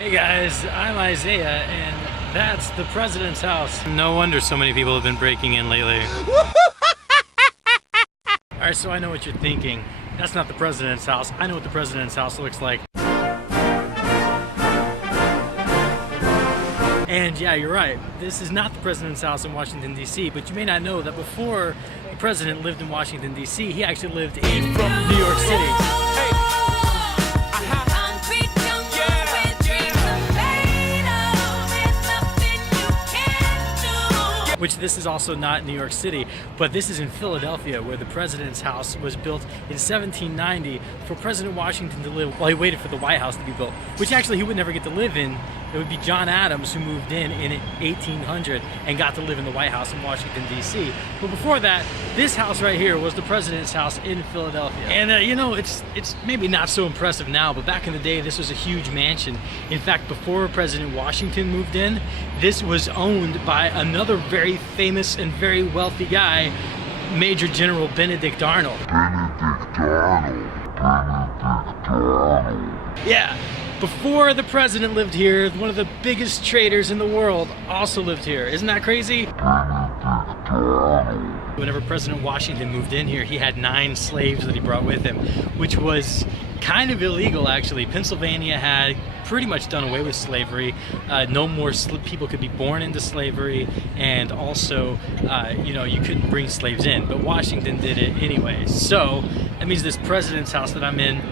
Hey guys, I'm Isaiah, and that's the president's house. No wonder so many people have been breaking in lately. Alright, so I know what you're thinking. That's not the president's house. I know what the president's house looks like. And yeah, you're right. This is not the president's house in Washington, D.C., but you may not know that before the president lived in Washington, D.C., he actually lived in New York City. Which this is also not New York City, but this is in Philadelphia, where the president's house was built in 1790 for President Washington to live while he waited for the White House to be built, which actually he would never get to live in. It would be John Adams who moved in 1800 and got to live in the White House in Washington, D.C. But before that, this house right here was the president's house in Philadelphia. And you know, it's maybe not so impressive now, but back in the day, this was a huge mansion. In fact, before President Washington moved in, this was owned by another very famous and very wealthy guy, Major General Benedict Arnold. Yeah. Before the president lived here, one of the biggest traders in the world also lived here. Isn't that crazy? Whenever President Washington moved in here, he had 9 slaves that he brought with him, which was kind of illegal, actually. Pennsylvania had pretty much done away with slavery. No more people could be born into slavery, and also, you know, you couldn't bring slaves in, but Washington did it anyway. So that means this president's house that I'm in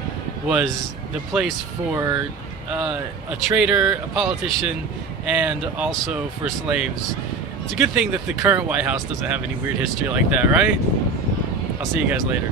was the place for a trader, a politician, and also for slaves. It's a good thing that the current White House doesn't have any weird history like that, right? I'll see you guys later.